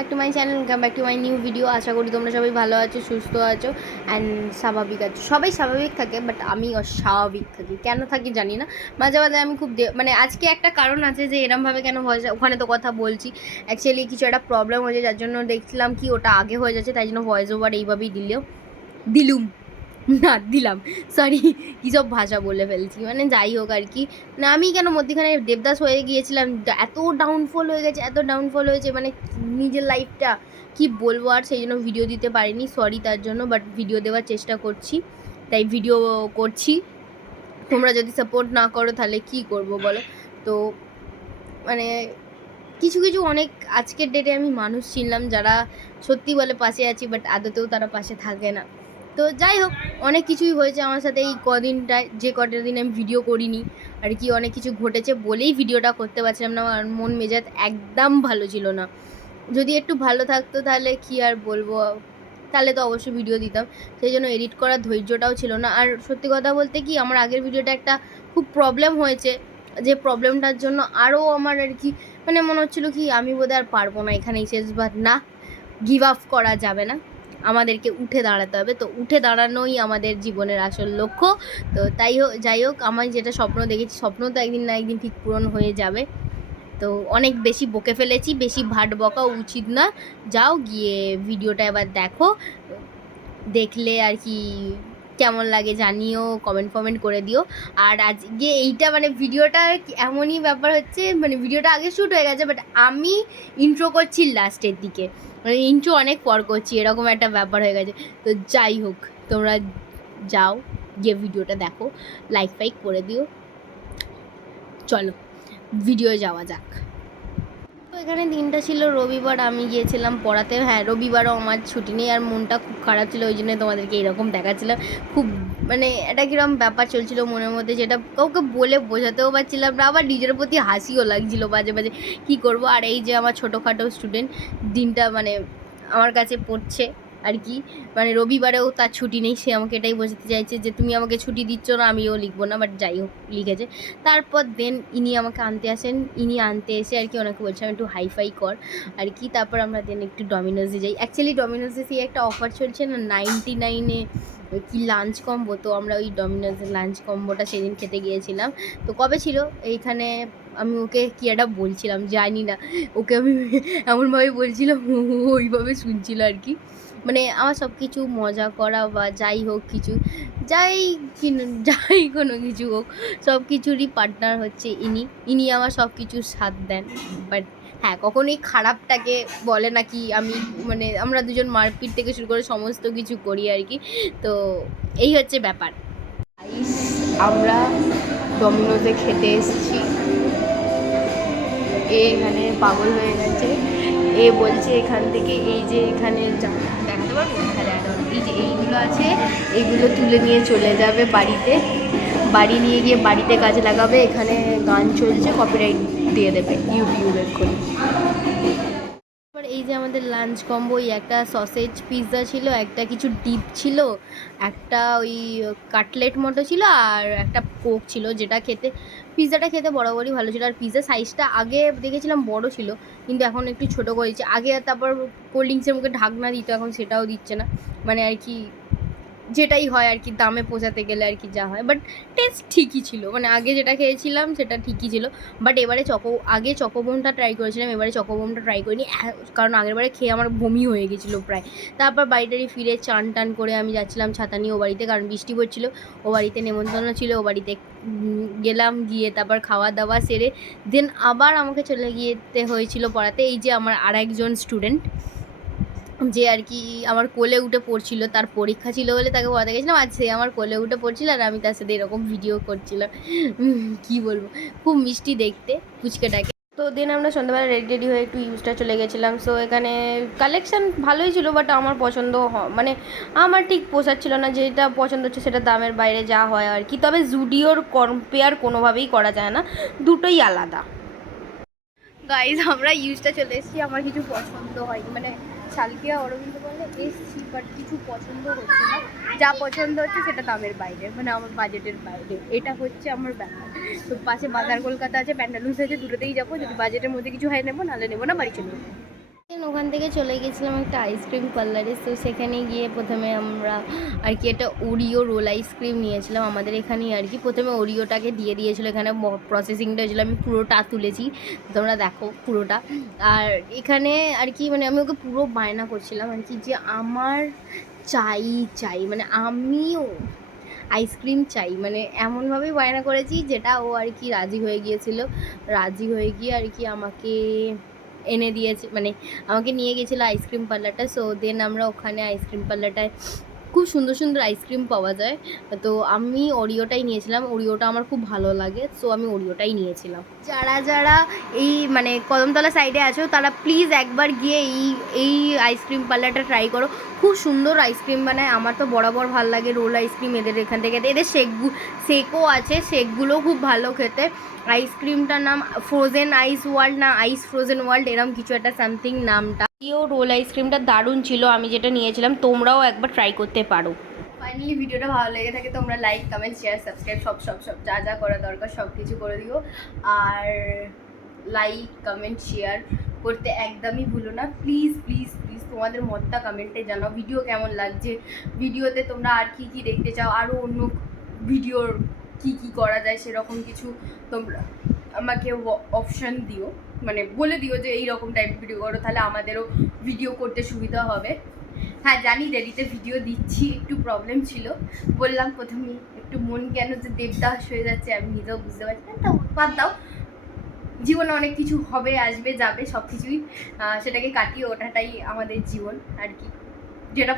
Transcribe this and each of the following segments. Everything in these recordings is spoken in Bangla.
Back to my channel, welcome back to my new video. আশা করি তোমরা সবাই ভালো আছো, সুস্থ আছো অ্যান্ড স্বাভাবিক আছো। সবাই স্বাভাবিক থাকে, বাট আমি অস্বাভাবিক থাকি। কেন থাকি জানি না। মাঝে মাঝে আমি খুব মানে আজকে একটা কারণ আছে যে এরমভাবে কেন হয়ে যায়, ওখানে তো কথা বলছি। অ্যাকচুয়ালি কিছু একটা প্রবলেম হয়েছে, যার জন্য দেখছিলাম কি ওটা আগে হয়ে যাচ্ছে, তাই জন্য ভয়েস ওভার এইভাবেই দিলাম সরি, কী সব ভাষা বলে ফেলছি। মানে যাই হোক আর কি, না আমি কেন মধ্যিখানে দেবদাস হয়ে গিয়েছিলাম, এত ডাউনফল হয়ে গেছে, এত ডাউনফল হয়েছে, মানে নিজের লাইফটা কি বলবো। আর সেই জন্য ভিডিও দিতে পারিনি, সরি তার জন্য। বাট ভিডিও দেওয়ার চেষ্টা করছি, তাই ভিডিও করছি। তোমরা যদি সাপোর্ট না করো তাহলে কি করব বলো। তো মানে কিছু কিছু অনেক আজকের ডেটে আমি মানুষ চিনলাম যারা সত্যি বলে পাশে আছি, বাট আদতেও তারা পাশে থাকে না। তো যাই হোক, অনেক কিছুই হয়েছে আমার সাথে এই কদিনটায়, যে কটা দিন আমি ভিডিও করিনি আর কি। অনেক কিছু ঘটেছে বলেই ভিডিওটা করতে পারছিলাম না। আমার মন মেজাজ একদম ভালো ছিল না। যদি একটু ভালো থাকতো তাহলে কি আর বলবো, তাহলে তো অবশ্যই ভিডিও দিতাম। সেই জন্য এডিট করার ধৈর্যটাও ছিল না। আর সত্যি কথা বলতে কি, আমার আগের ভিডিওটা একটা খুব প্রবলেম হয়েছে, যে প্রবলেমটার জন্য আরও আমার আর কি মানে মনে হচ্ছিলো কি আমি বোধহয় আর পারবো না, এখানেই শেষ। বাট না, গিভ আপ করা যাবে না, আমাদেরকে উঠে দাঁড়াতে হবে। তো উঠে দাঁড়ানোই আমাদের জীবনের আসল লক্ষ্য। তো যাই হোক, আমি যেটা স্বপ্ন দেখেছি, স্বপ্ন তো একদিন না একদিন ঠিক পূরণ হয়ে যাবে। তো অনেক বেশি বকে ফেলেছি, বেশি ভাট বকা উচিত না। যাও গিয়ে ভিডিওটা এবার দেখো, দেখলে আর কি কেমন লাগে জানিও, কমেন্ট করে দিও। আর আজকে এইটা মানে ভিডিওটা এমনই ব্যাপার হচ্ছে, মানে ভিডিওটা আগে শ্যুট হয়ে গেছে, বাট আমি ইন্ট্রো করছি লাস্টের দিকে, মানে ইন্ট্রো অনেক পর করছি, এরকম একটা ব্যাপার হয়ে গেছে। তো যাই হোক, তোমরা যাও গিয়ে ভিডিওটা দেখো, লাইক ফাইক করে দিও। চলো ভিডিও যাওয়া যাক। তো এখানে দিনটা ছিল রবিবার, আমি গিয়েছিলাম পড়াতে। হ্যাঁ, রবিবারও আমার ছুটি নেই, আর মনটা খুব খারাপ ছিল, ওই জন্য তোমাদেরকে এরকম দেখাচ্ছিলাম। খুব মানে এটা কীরকম ব্যাপার চলছিল মনের মধ্যে, যেটা কাউকে বলে বোঝাতেও পারছিলাম না, আবার নিজের প্রতি হাসিও লাগছিল মাঝে মাঝে, কী করবো। আর এই যে আমার ছোটোখাটো স্টুডেন্ট, দিনটা মানে আমার কাছে পড়ছে আর কি, মানে রবিবারেও তার ছুটি নেই। সে আমাকে এটাই বোঝাতে চাইছে যে তুমি আমাকে ছুটি দিচ্ছ না, আমিও লিখবো না। বাট যাই হোক, লিখেছে। তারপর দেন ইনি আমাকে আনতে আসেন, ইনি আনতে এসে আর কি ওনাকে বলছিলাম একটু হাইফাই কর আর কি। তারপর আমরা দেন একটু ডমিনোজে যাই। অ্যাকচুয়ালি ডমিনোজে সেই একটা অফার চলছে না, 99-এ কি লাঞ্চ কম্বো। তো আমরা ওই ডমিনোজের লাঞ্চ কম্বোটা সেদিন খেতে গিয়েছিলাম। তো কবে ছিল এইখানে, আমি ওকে কী একটা বলছিলাম জানি না, ওকে আমি এমনভাবে বলছিলাম, ওইভাবে শুনছিল আর কি। মানে আমার সব কিছু মজা করা বা যাই হোক কিছু, যাই কোনো কিছু হোক, সব কিছুরই পার্টনার হচ্ছে ইনি আমার সব কিছুর সাথ দেন। বাট হ্যাঁ, কখনোই খারাপটাকে বলে না কি, আমি মানে আমরা দুজন মারপিট থেকে শুরু করে সমস্ত কিছু করি আর কি। তো এই হচ্ছে ব্যাপার। আমরা ডমিনোজে খেতে এসেছি, এখানে পাগল হয়ে গেছে। এ বলছে এখান থেকে এই যে এখানে দেখাতে পারবো, এই যে এইগুলো আছে, এইগুলো তুলে নিয়ে চলে যাবে বাড়িতে, বাড়ি নিয়ে গিয়ে বাড়িতে কাজে লাগাবে। এখানে গান চলছে, কপিরাইট দিয়ে দেবে ইউটিউবের করে। এবার এই যে আমাদের লাঞ্চ কম্বো, একটা সসেজ পিৎজা ছিল, একটা কিছু ডিপ ছিল, একটা ওই কাটলেট মতো ছিল, আর একটা কোক ছিল, যেটা খেতে পিৎজাটা খেতে বরাবরই ভালো ছিল। আর পিৎজা সাইজটা আগে দেখেছিলাম বড় ছিল, কিন্তু এখন একটু ছোটো করেছে। আগে তারপর কোল্ড ড্রিঙ্কসের মুখে ঢাকনা দিত, এখন সেটাও দিচ্ছে না। মানে আর কি যেটাই হয় আর কি, দামে পোষাতে গেলে আর কি যা হয়। বাট টেস্ট ঠিকই ছিল, মানে আগে যেটা খেয়েছিলাম সেটা ঠিকই ছিল। বাট এবারে আগে চকোবোমটা ট্রাই করেছিলাম, এবারে চকোবোমটা ট্রাই করিনি, কারণ আগেরবারে খেয়ে আমার বমি হয়ে গেছিলো প্রায়। তারপর বাড়িটারি ফিরে চান টান করে আমি যাচ্ছিলাম ছাতা নিয়ে ও বাড়িতে, কারণ বৃষ্টি পড়ছিলো। ও বাড়িতে নেমন্তন্ন ছিল, ও বাড়িতে গেলাম, গিয়ে তারপর খাওয়া দাওয়া সেরে দেন আবার আমাকে চলে যেতে হয়েছিল পড়াতে। এই যে আমার আর একজন স্টুডেন্ট, যে আর কি আমার কোলে উঠে পড়ছিল, তার পরীক্ষা ছিল বলে তাকে পড়াতে গেছিলাম, আর সে আমার কোলে উঠে পড়ছিল, আর আমি তার সাথে এরকম ভিডিও করছিলাম। কি বলবো, খুব মিষ্টি দেখতে পুচকেটাকে। তো দেন আমরা সন্ধ্যাবেলা রেডি হয়ে একটু ইউজটা চলে গেছিলাম। সো এখানে কালেকশান ভালোই ছিল, বাট আমার পছন্দ মানে আমার ঠিক পোষাচ্ছিল না। যেটা পছন্দ হচ্ছে সেটা দামের বাইরে যা হয় আর কি। তবে জুডিওর কম্পেয়ার কোনোভাবেই করা যায় না, দুটোই আলাদা। গাইজ আমরা ইউজটা চলে এসেছি, আমার কিছু পছন্দ হয়নি, মানে শালকিয়া অরবিন্দ বলে এসছি, বাট কিছু পছন্দ হচ্ছে না। যা পছন্দ হচ্ছে সেটা দামের বাইরে, মানে আমার বাজেটের বাইরে, এটা হচ্ছে আমার ব্যাপার। তো পাশে বাজার কলকাতা আছে, প্যান্টালুন্স আছে, দুটোতেই যাবো। যদি বাজেটের মধ্যে কিছু হয় নেবো, নাহলে নেবো না, বাড়ি চলে যাবো। ওখান থেকে চলে গেছিলাম একটা আইসক্রিম পার্লারে। তো সেখানে গিয়ে প্রথমে আমরা আর কি একটা ওরিও রোল আইসক্রিম নিয়েছিলাম আমাদের এখানেই আর কি। প্রথমে ওরিওটাকে দিয়ে দিয়েছিলো, এখানে প্রসেসিংটা হয়েছিলো, আমি পুরোটা তুলেছি, তোমরা দেখো পুরোটা। আর এখানে আর কি মানে আমি ওকে পুরো বায়না করছিলাম আর কি যে আমার চাই চাই, মানে আমিও আইসক্রিম চাই, মানে এমনভাবেই বায়না করেছি যেটা ও আর কি রাজি হয়ে গিয়েছিলো। রাজি হয়ে গিয়ে আর কি আমাকে এনে দিয়েছে, মানে আমাকে নিয়ে গেছিলো আইসক্রিম পার্লারটা। সো দেন আমরা ওখানে আইসক্রিম পার্লারটায় খুব সুন্দর সুন্দর আইসক্রিম পাওয়া যায়। তো আমি ওরিওটাই নিয়েছিলাম, ওরিওটা আমার খুব ভালো লাগে, সো আমি ওরিওটাই নিয়েছিলাম। যারা যারা এই মানে কদমতলা সাইডে আছো তারা প্লিজ একবার গিয়ে এই আইসক্রিম পার্লারটা ট্রাই করো। খুব সুন্দর আইসক্রিম বানায়, আমার তো বরাবর ভালো লাগে রোল আইসক্রিম এদের এখান থেকে। এদের শেকও আছে, শেকগুলো খুব ভালো খেতে। আইসক্রিমটার নাম ফ্রোজেন আইস ওয়ার্ল্ড না আইস ফ্রোজেন ওয়ার্ল্ড এরম কিছু একটা সামথিং নামটা। রোল আইসক্রিমটা দারুণ ছিল, আমি যেটা নিয়েছিলাম, তোমরাও একবার ট্রাই করতে পারো। ফাইনালি ভিডিওটা ভালো লেগে থাকে তোমরা লাইক কমেন্ট শেয়ার সাবস্ক্রাইব সব সব সব যা যা করা দরকার সব কিছু করে দিও। আর লাইক কমেন্ট শেয়ার করতে একদমই ভুলো না, প্লিজ প্লিজ প্লিজ। তোমাদের মতটা কমেন্টে জানাও, ভিডিও কেমন লাগছে, ভিডিওতে তোমরা আর কি কি দেখতে চাও, আরও অন্য ভিডিওর কি কি করা যায় সেরকম কিছু তোমরা আমাকে অপশান দিও, মানে বলে দিও যে এই রকম টাইপ ভিডিও করো, তাহলে আমাদেরও ভিডিও করতে সুবিধা হবে। হ্যাঁ জানি দেরিতে ভিডিও দিচ্ছি, একটু প্রবলেম ছিল, বললাম প্রথমেই একটু মন কেন যে দেবদাস হয়ে যাচ্ছে আমি নিজেও বুঝতে পারছি না, তা বাদ দাও, জীবনে অনেক কিছু হবে আসবে যাবে সব কিছুই, সেটাকে কাটিয়ে ওঠাটাই আমাদের জীবন আর কি। যেটা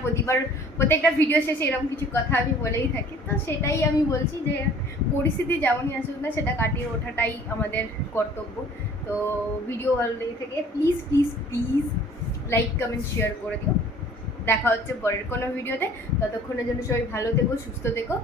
প্রত্যেকটা ভিডিও শেষে এরকম কিছু কথা আমি বলেই থাকি, তো সেটাই আমি বলছি যে পরিস্থিতি যেমনই আসুক না সেটা কাটিয়ে ওঠাটাই আমাদের কর্তব্য। তো ভিডিও ভালো লেগে থাকে please please please like comment share করে দিও। দেখা হচ্ছে পরের কোনো ভিডিওতে, ততক্ষণের জন্য সবাই ভালো থেকো, সুস্থ থেকো।